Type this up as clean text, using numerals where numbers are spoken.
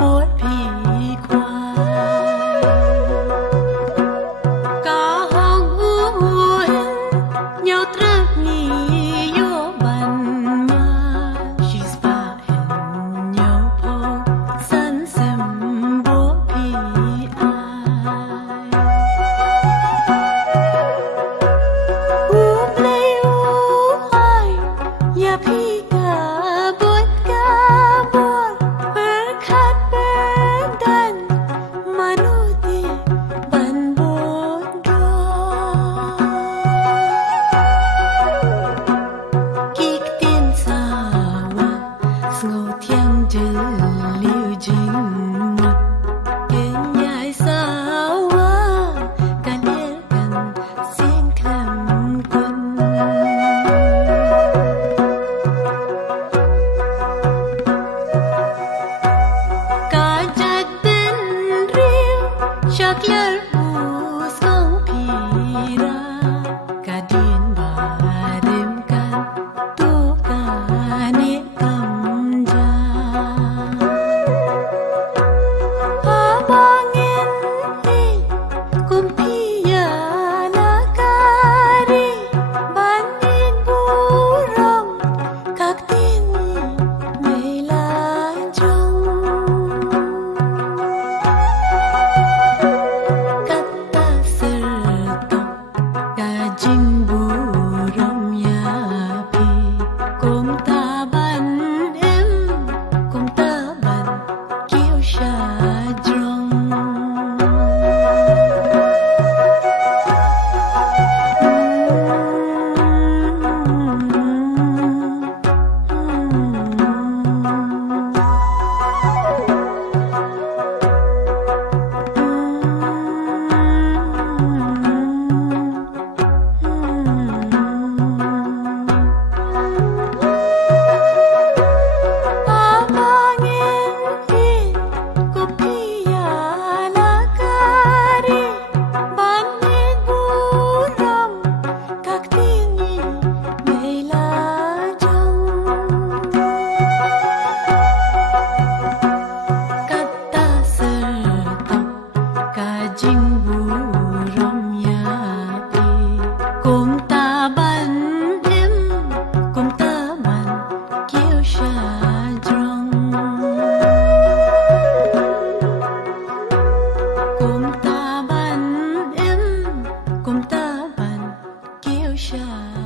buốt phì khoai cả hong u nhau trắc ni yo ban ma chispa en nhau po san sem buốt phì ai u play u ai ya phi cả buốt cả buốt berkat berdan manuti ban bodoh kik tiên sawa ngô thiên chữ liu jing một cái nhai sawa kan yên kan xin kham quân cả chặt bên riu chắc lỡ u song pira cả điên bà đêm can tu cả nét cầm ja abangin di kumpia nakari banin burong các tin mây lá trong kata serta gajing burung nyapi kum taban em kum taban kiu syajrong abangin din kupia nakari banin burong các tin mây lá trong kata serta gajing burung nyapi kum taban em kum taban kiu syajrong kum taban em kum taban kiu syajrong